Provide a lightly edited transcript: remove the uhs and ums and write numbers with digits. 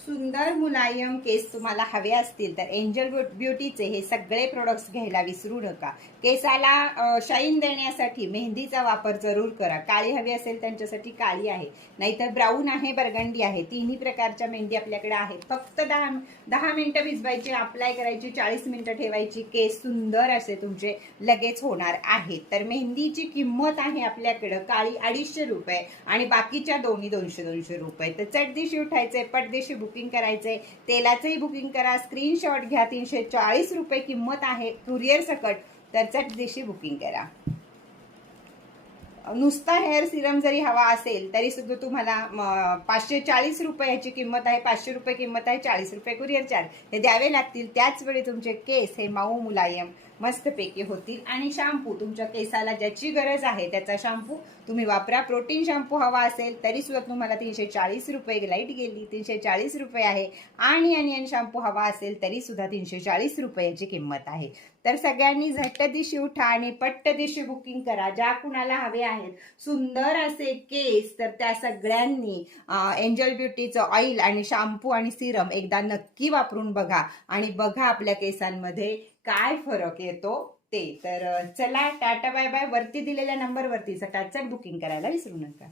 सुंदर मुलायम केस तुम्हाला हवे असतील तर एंजल ब्युटीचे हे सगळे प्रोडक्ट्स घ्यायला विसरू नका. केसाला शाईन देण्यासाठी मेहंदीचा वापर जरूर करा. काळी हवी असेल त्यांच्यासाठी काळी आहे, नाहीतर ब्राऊन आहे, बर्गंडी आहे. तिन्ही प्रकारच्या मेहंदी आपल्याकडे आहेत. फक्त 10 मिनिटं भिजवायची, अप्लाय करायची, 40 मिनिटं ठेवायची. केस सुंदर असे तुमचे लगेच होणार आहेत. तर मेहंदीची किंमत आहे आपल्याकडं काळी 250 रुपये आणि बाकीच्या दोन्ही 200 रुपये. तर चटदिशी उठायचंय, पटदिशी बुकिंग करायचंय. तेलाचंही बुकिंग करा, स्क्रीनशॉट घ्या. 340 रुपये किंमत आहे कुरिअर सकट. तर चटदिशी बुकिंग करा. नुसता हेअर सिरम जरी हवा असेल तरी सुद्धा तुम्हाला 540 रुपये याची किंमत आहे. 500 रुपये किंमत आहे. 40 रुपये कुरिअर चार्ज हे द्यावे लागतील. त्याच वेळी तुमचे केस हे मऊ मुलायम मस्तपैकी होतील. आणि शॅम्पू तुमच्या केसाला ज्याची गरज आहे त्याचा शॅम्पू तुम्ही वापरा. प्रोटीन शॅम्पू हवा असेल तरी सुद्धा तुम्हाला 340 रुपये, लाईट गेली 340 रुपये आहे. आणि अनियन शॅम्पू हवा असेल तरी सुद्धा 340 रुपये याची किंमत आहे. तर सगळ्यांनी झटदिशी उठा आणि पट्टदिशी बुकिंग करा. ज्या कुणाला हवे आहेत सुंदर असे केस तर त्या सगळ्यांनी एंजल ब्युटीचं ऑइल आणि शॅम्पू आणि सिरम एकदा नक्की वापरून बघा आणि बघा आपल्या केसांमध्ये काय फरक येतो ते. तर चला, टाटा बाय बाय. वरती दिलेल्या नंबरवरती चटाचट बुकिंग करायला विसरू नका.